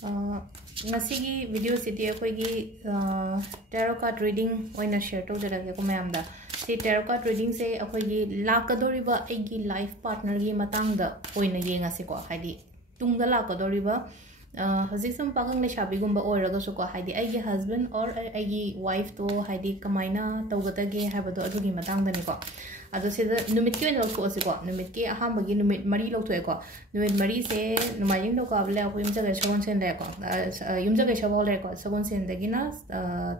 ngasi video sidi akoigi tarot card reading oina share to darage ko mayam da si tarot card reading se akoigi lakadoriba egi life partner gi matang da oina ye ngasi ko haidi tungda lakadoriba hajik sum pakang le shabi gumba oiraga su ko haidi agi husband or agi wife to haidi kamaina tawgata ge habado adugi matang da ni ko ado sida numit ki oina ko si ko numit ki aham bagi numit mari lok thoe ko numit mari se numaying do ko able ko yum jaga shagon sen le ko yum jaga shabol le ko shagon sen dagi na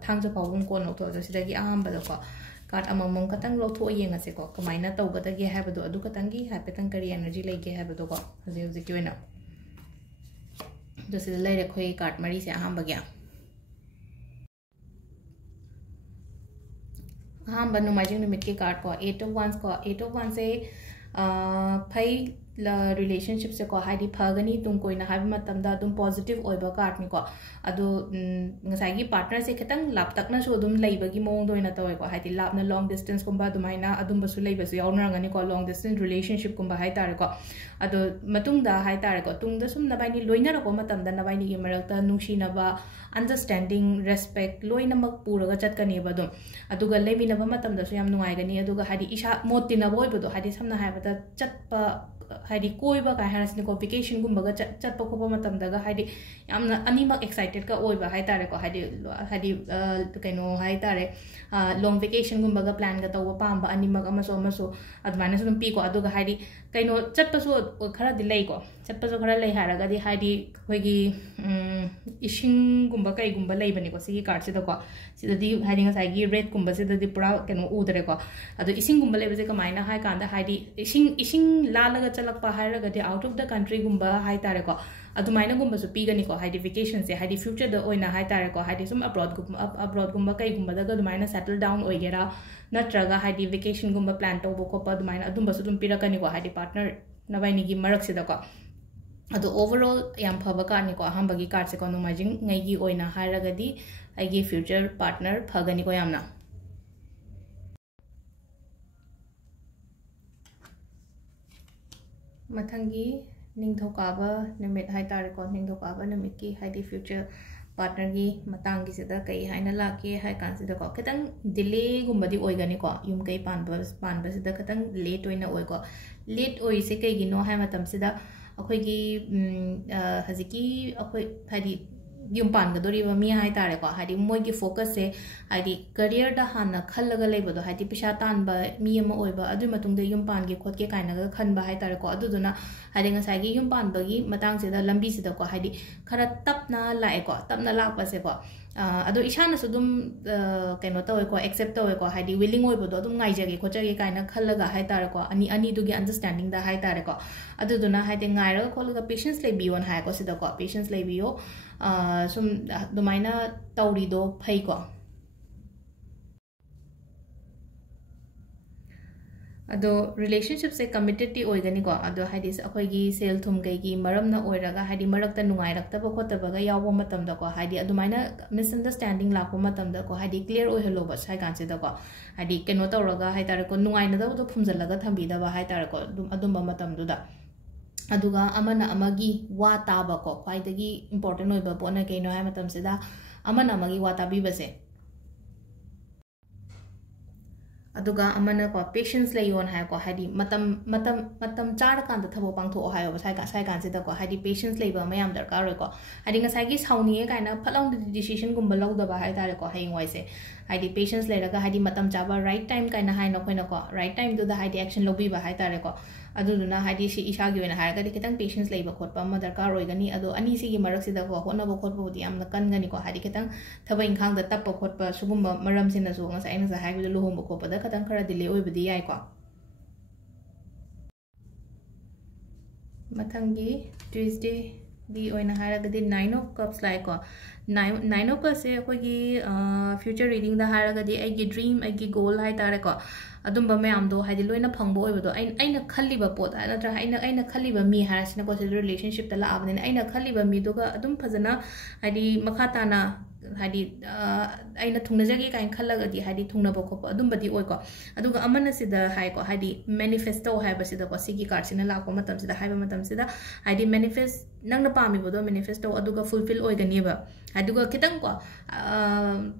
thangja pawum ko no to sida gi aham bado ko card amamong katang lok tho yenga se ko kamaina tawgata ge habado adu katangi hapetang kari energy le ge habado ko hajik ki oina do sida le re khoi card mari se aham bagya aham banu majing numit ke card ko 8 of wands ko 8 of wands se phai la relationship se ko haidi phagani tum koina habi matam da dum positive oiba card ni ko adu ngasai gi partner se ketang lap tak na so dum leiba gi mong doina toy ko haidi lap na long distance kumba dumaina adum basu leiba su yauna ngani ko long distance relationship kumba hai tar ko adu matung da hai tar ko tung da sum na bai ni loina ro ko matam da na bai ni gi marak ta nushi na ba understanding respect loina mak puraga chatkani ba dum adu ga lemi na ba matam da su yam nuai gani adu ga haidi isha motina boy bu do haidi samna hai ba ta chatpa haidi koi ba ka harasni ko vacation gumba ga chatpa ko ba matam da ga haidi yamna anima excited ka oi ba hai tare ko haidi kaino hai tare long vacation gumba ga plan ga taw pam ba anima ga maso admana sum pi ko adu ga haidi kaino chatpa so khara delay ko chatpa so khara lei hara ga di haidi hoigi ishing gumba kai gumba lei bani ko sigi card se da ko sida di haidi nga sai gi red gumba se da di pura kaino u dare ko adu ishing gumba lei ba se ka maina hai kan da haidi ishing la la ga chalak pa hai ra ga di out of the country gumba hai tare ko adu maina gumba su pi gani ko haidi vacation se haidi future da oina hai tare ko haidi sum abroad gumba kai gumba da ga maina settle down oigera natraga haidi vacation gumba plan to ko pa du maina adum basu dum pira kani ko haidi partner na bai ni gi marak se da ko adu overall yam phaba ka ni ko aham bagi card se ko no majing ngai gi oina haira ga di ai gi future partner phagani ko yamna mathangi ningthokaba numit hai tar ko ningthokaba numit ki haidi future partner gi matang gi sida kai haina la ke hai kan sida ko ketang delay gumbadi oigani ko yum kai pan ba sida ketang late oina oi ko late oi se kai gi no hai matam sida akhoi gi haziki akhoi haidi yum pan ga dori ba mi hai tare ko haidi moi gi focus se haidi career da hana khallaga leibo do haidi pisha tan ba mi ama oi ba adu matung de yum pan gi khot ke kaina ga khan ba hai tare ko adu duna haidi nga sai gi yum pan ba gi matang se da lambi se da ko haidi khara tapna lae ko tapna la pa se ko adu ishana su dum kaino to ko accept to ko haidi willing oi bo do dum ngai jage khocha ge kaina khallaga hai tare ko ani du gi understanding da hai tare ko adu duna haidi ngai ra ko ga patience le bion hai ko se da ko patience le bio sum dumaina tauri do phai ko ado relationship se committed ti oigani ko ado haidi akhoi gi sel thum kai gi maram na oiraga haidi marak ta nungai rakta ba khota ba ga yawo matam da ko haidi adumaina misunderstanding la ko matam da ko haidi clear oi hello ba sai kan se da ko haidi keno tawraga hai tar ko nungai na da do phumjalaga thambi da ba hai tar ko adum ba matam du da aduga amana amagi wa ta ba ko khwai dagi important oi ba pona ke no hai matam se da amana amagi wa ta bi ba se aduga amana ko patience le yon hai ko haidi matam char kan da thabo pang tho hai ba sai kan se da ko haidi patience le ba mayam darkar roi ko haidi nga sai gi sauni e kaina phalong decision gum ba log da ba hai tare ko haing wai se haidi patience le raga haidi matam cha ba right time kaina hai no khoina ko right time du da haidi action lobi ba hai tare ko adu duna haidi si isha gi wena har ga di kitang patience le ba khot pa ma darkar roi gani adu ani si gi marak si da ko hona ba khot bu di am na kan gani ko haidi kitang thabai khang da tap pa khot pa sugum maram sin na so nga sai na sa hai bi lu hom ba ko pa da katang khara delay oi budi yai ko mathangi Tuesday di oina hara ga di 9 of cups lai ko 9 of cups se ko gi future reading da hara ga di ai gi dream ai gi goal hai tare ko adum ba mayam do haidi loina phangbo oi do aina khalli ba pot ana tra aina khalli ba mi hara sina ko se relationship ta la abne aina khalli ba mi do ga adum phajana haidi makha ta na haidi aina thungna jage kain khallaga di haidi thungna ba ko adum badi oi ko aduga amana sida hai ko haidi manifesto hai ba sida ko sigi card sina la ko matam sida hai ba matam sida haidi manifest nangna paamibado manifest taw aduga fulfill oigani ba aduga kitang ko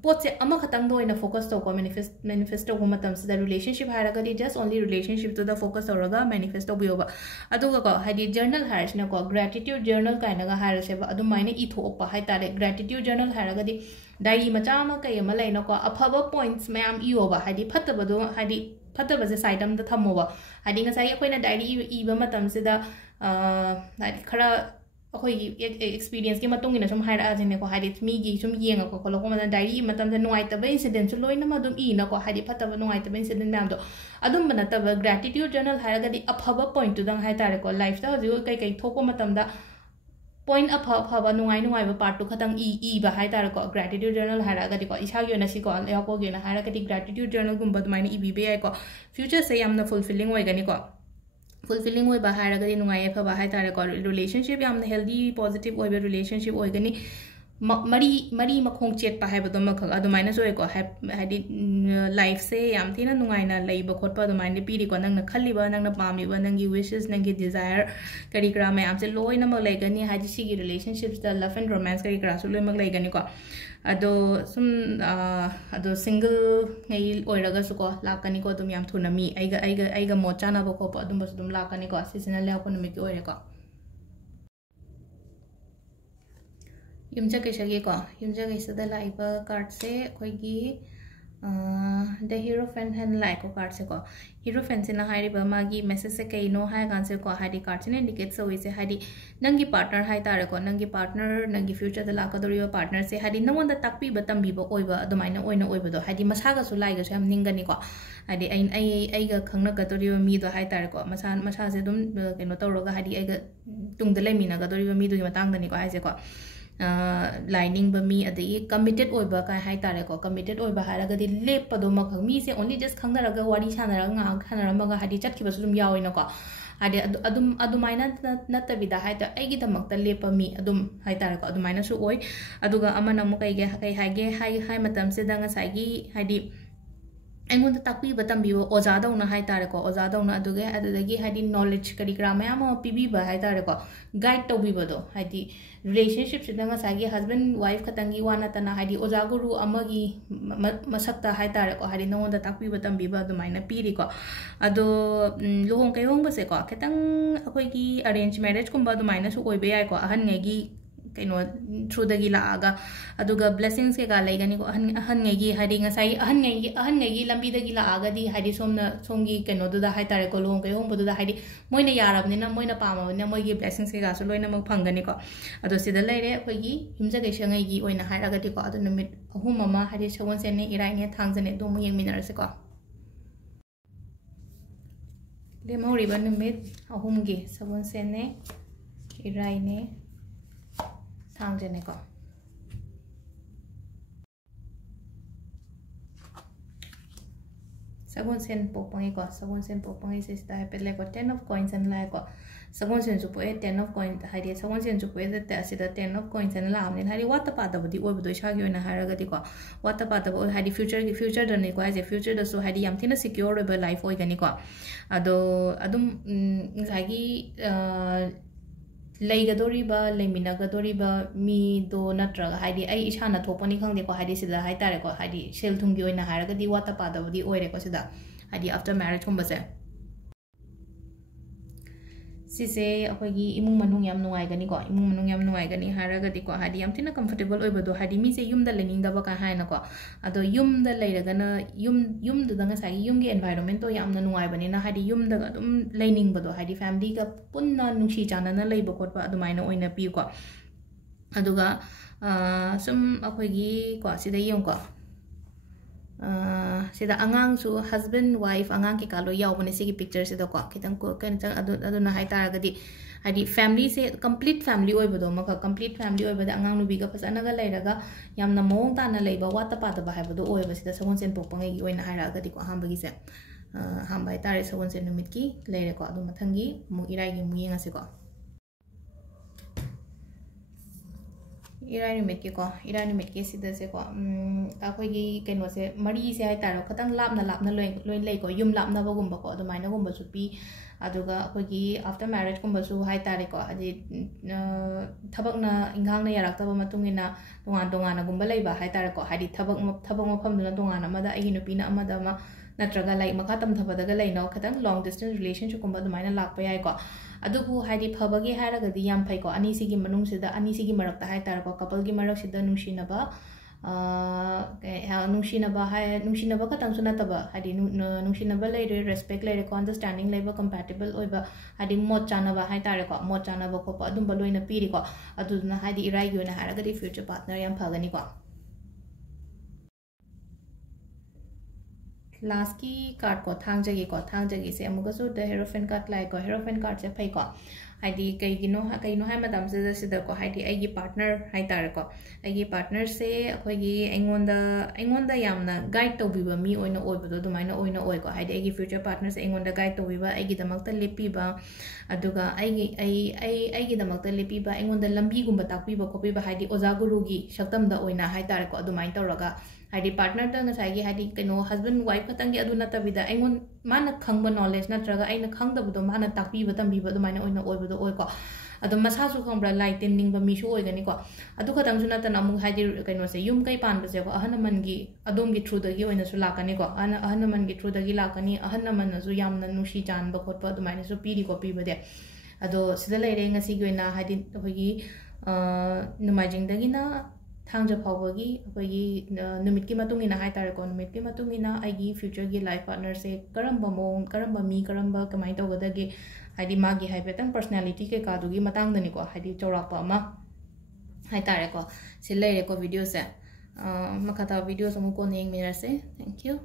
pot se ama khatang do ina focus taw ko manifest taw matam sida relationship haraga di just only relationship to the focus tawraga manifest taw biyoba aduga ko hadi journal harasna ko gratitude journal kaina ga harase ba adu maina i thokpa hai tare gratitude journal haraga di diary macha ma kai ma laina ko afaba points mayam iyoba hadi phattaba do hadi phattaba se side am da thamoba hadi nga sai akoina diary iba matam sida hadi khara akoi experience ki matung ina sum haira ajine ko hadi mi gi sum yenga ko ko ma diary matam se nuai ta ba incident su loina ma dum i na ko hadi phattaba nuai ta ba incident mam do adum bana ta gratitude journal haraga di afaba point tu dang hai tare ko life ta hoji kai kai thoko matam da point afaba nuai ba part tu khatang i ba hai tare ko gratitude journal haraga di ko isa gi na si ko ya ko gi na haraga di gratitude journal gum ba mai ni i bi ai ko future se yamna fulfilling oi gani ko fulfilling oi ba haraga di nuai fa ba hai tare ko relationship yamna healthy positive oi ba relationship oi gani mari makhong chet pa hai ba do makha adu mai na so ko hadi life se yam thina nuai na lei ba khot pa do mai ni pi ri ko nang na khali ba nang na pami ba nang gi wishes nang gi desire kari gra mai am se loi na ma lei gani hadi si gi relationships the love and romance kari gra su loi mak lei gani ko ado sum ado single ngai oiraga su ko lakani ko dum yam thuna mi aiga mo chana ba ko pa dum bas dum lakani ko seasonal le ko mi ki oire ko yumja kaisagi ko yumja kaisada laiba card se koi gi the hero fan hand like ko card se ko hero fan se na hari ba magi message se kai no hai gan se ko hari card se ne indicate so se hari nangi partner hai tare ko nangi partner nangi future da lakadori partner se hari namon da takpi ba tambi ba oiba adumaina oina oiba do hari masaga su lai ga su am ningani ko hari ai ga khangna ga dori mi do hai tare ko masa se dum keno tawroga hari ai ga tung da lemina ga dori mi do gi matang da ni ko hai se ko lining ba mi adai committed oiba kai hai tare ko committed oiba haraga di lep pa do ma khang mi se only just khang raga wari sanara nga khanara ma ga hadi chat ki ba sum yawi na ko ade adumaina natabida hai ta ai gi damak ta lepa mi adum hai tare ko adumaina su oi aduga amana mu kai ge hai matam se danga sai gi hadi engon ta takpi batam biwo oja dauna hai tare ko oja dauna aduge adudagi hadi knowledge kari grama ya ma pibi ba hai tare ko guide to bi bodo hadi relationship sidanga sagi husband wife khatangi wana tana hadi oja guru amagi masakta hai tare ko hadi nonda takpi batam bi ba dumaina piri ko ado lohong kai hong ba se ko ketang akoi gi arrange marriage kumba dumaina su oibe ai ko ahan ngai gi kaino through the gila aga aduga blessings ke ga laigani ko ahan ngai gi hadi ngasai ahan ngai gi lambi da gila aga di hadi somgi kaino du da hai tare ko long kai hong bu da hadi moina yarabni na moina pamabni moi gi blessings ke ga so loina mak phangani ko ado sida laire khoi gi himja kai sangai gi oina hai raga di ko adu numit ahum mama hadi sagon sen ne irai ne thangjane do mo yeng minar se ko le mauri ba numit ahum gi sagon sen ne irai ne thangjane ko sagon sen popangi ko sagon sen popangi se sta pele ko 10 of coins and la ko sagon sen su po 10 of coin hadi sagon sen su po da asida 10 of coins and la amne hadi wata pa da budi oibu do shagi oina haraga di ko wata pa da hadi future da ne ko as a future da so hadi yam thina secure life oi gani ko ado adum ngagi leigadoriba leiminagadoriba mi do natraga hadi ai isana thopani khangde ko hadi sida hai tare ko hadi sel thungi oina haraga di wata pa da budi oire ko sida hadi after marriage kumba se sise akogi imung manung yam nuai gani ko imung manung yam nuai gani haraga di ko hadi yam thina comfortable oi bodo hadi mi se yum da lening da ba ka hai na ko ado yum da leiraga na yum da nga sai yum gi environment to yam na nuai bani na hadi yum da dum lening bodo hadi family ga punna nungsi chana na leiba kot ba adumai na oina pi ko aduga sum akogi ko sida yum ko sida angang su husband wife angang ki kalo yaw bane sigi picture sida ko kitang ko kan chang adu na hai tar gadi hadi family se complete family oi bodo ma ka complete family oi bodo angang nu bi ga pasana ga leiraga yamna mong ta na leiba wata pa da ba hai bodo oi ba sida sagon sen pokpangai gi oina haira gadi ko hamba gi se hamba ai tare sagon sen numit ki leire ko adu mathangi mu irai gi mu yenga se ko irai numit ki sida se ko akoi gi keno se mari se hai taro khatang lapna loi lei ko yum lapna ba gumba ko adu maina gumba su pi aduga akhoi after marriage kumba su hai tare ko adi thabak na inghang na yarak taba matungina tongan gumba leiba hai tare ko hadi thabak mafam duna tongan amada ai nupi na amada ma natraga lai makha tam thabadaga leino khatang long distance relationship kumba dumaina lakpa yai ko adubu haidi phabagi haragadi yam phai ko ani sigi manung sida ani sigi marakta hai tar ko couple gi marak sida nungsinaba nungsinaba ka tang suna taba haidi nungsinaba leire respect leire ko understanding leire compatible oiba haidi mot chanaba hai tar ko mot chanaba ko adum baloina piri ko aduna haidi irai gi na haragadi future partner yam phagani ko last की card को थांग से अमुगसु the हेरोफेन card लाई को हेरोफेन card से फै को Heidi कईगिनो हाय मतम से सिदा को हाइडी आइगी पार्टनर हाय तार को आइगी पार्टनर से अखोगी एंगोंदा यामना गाइड तौबिबा मी ओइना ओइबदो दुमाइना ओइना ओइ को हाइडी आइगी फ्यूचर पार्टनर से एंगोंदा गाइड तौबिबा आइगी दमकता लेपिबा अदुगा आइगी दमकता लेपिबा एंगोंदा लंबी गुंबा ताकपिबा खोपिबा हाइडी ओजा गुरुगी शक्तमदा ओइना हाय तार को दुमाइन तौरगा हाइडी पार्टनर द नसाइगी हाइडी कनो हस्बैंड वाइफ खतंगी अदु नतबिदा एंगोन माना खंगब नॉलेज नत्रगा आइना खंगदबदो माना ताकपिबा तंबिबा दुमाइना ओइना ओइबदो ओइ को अदो मसासु खंब्रा लाइटिन निंगबा मिसु ओइगनी को अदु खतंगसु नतन अमु हाइडी कनो से युम कै पानबसे को अहनमनगी अदोमगी थ्रू दगी ओइना सु लाकनी को अहनमनगी थ्रू दगी लाकनी अहनमनसु यामना नुशी जानबा खोटबा दुमाइना सु पीरी को पीबदे अदो सिदा लेरे ngasi gi oina हाइडी होगी नुमाइजिंगदगिना थांजा फावगी अखोगी नुमित की मतुंगिना हाय तारे को नुमित की मतुंगिना आइगी फ्यूचर की लाइफ पार्टनर से करंबा मोंग करंबा मी करंबा कमाई तौगदगे हाइडी मागी हाइबेतंग पर्सनालिटी के कादुगी मतंगदनी को हाइडी चौरापा अमा हाय तारे को सिलेरे को वीडियो से मखता वीडियो समु को नेंग मिरसे थैंक यू